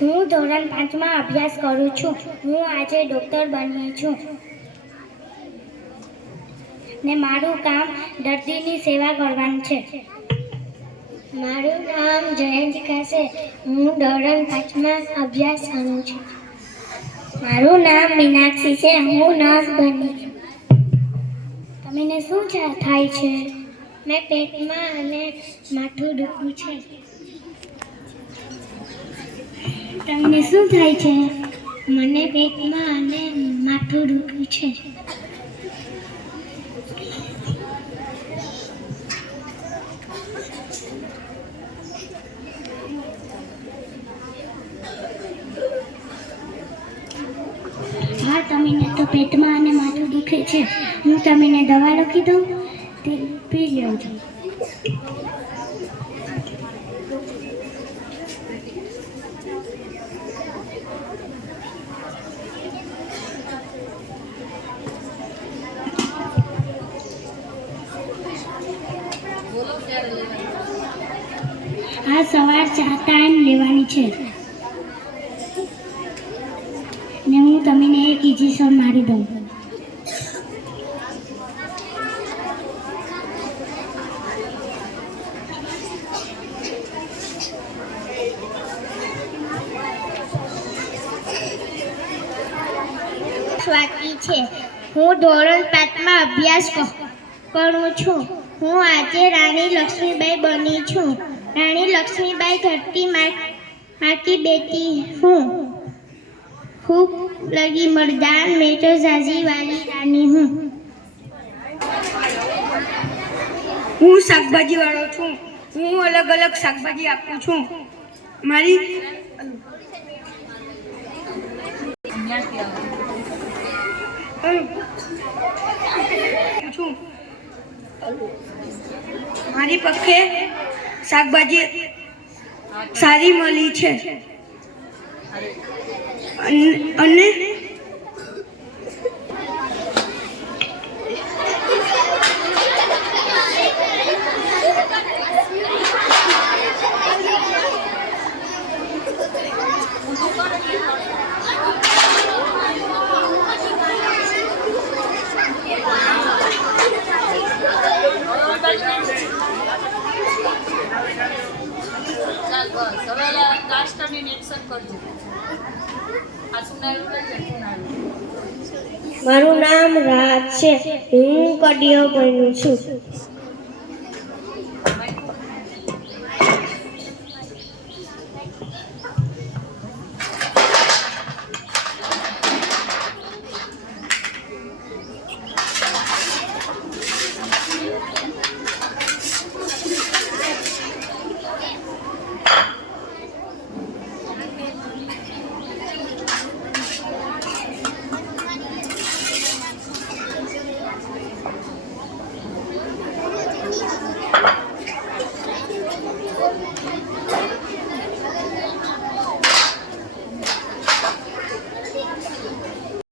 હું ધોરણ 5 માં અભ્યાસ કરું છું. હું આજે ડૉક્ટર બની છું ને મારું કામ દર્દીની સેવા કરવાનું છે. મારું નામ જયંતિકા છે. હું ધોરણ 5 માં અભ્યાસ કરું છું. મારું નામ મીનાક્ષી છે. હું નર્સ બની છું. તમને શું થાય છે? મેં પેટમાં અને માથું દુખતું છે. તમને શું થાય છે? મને પેટમાં અને માથું દુખતું છે. હા, તમને તો પેટમાં અને માથું દુખે છે. હું તમને દવા લખી દઉં, તે પી લેજો. આ સવાર 4 ટાઈમ લેવાની છે ને હું તમને એક ઇન્જેક્શન મારી દઉં. સ્વાતિ છે. હું ધોરણ 5 માં અભ્યાસ કરું છું. હું આજે રાણી લક્ષ્મીબાઈ બની છું. રાણી લક્ષ્મીબાઈ ધરતી માટી બેટી હું. खूब लगी मर्दान में तो जाजी वाली रानी हूँ. હું શાકભાજી વાળો છું. હું અલગ અલગ શાકભાજી આપું છું. મારી પક્ષે શાકભાજી સારી મળી છે અને મારું નામ રાજ છે. હું કડિયો બનું છું.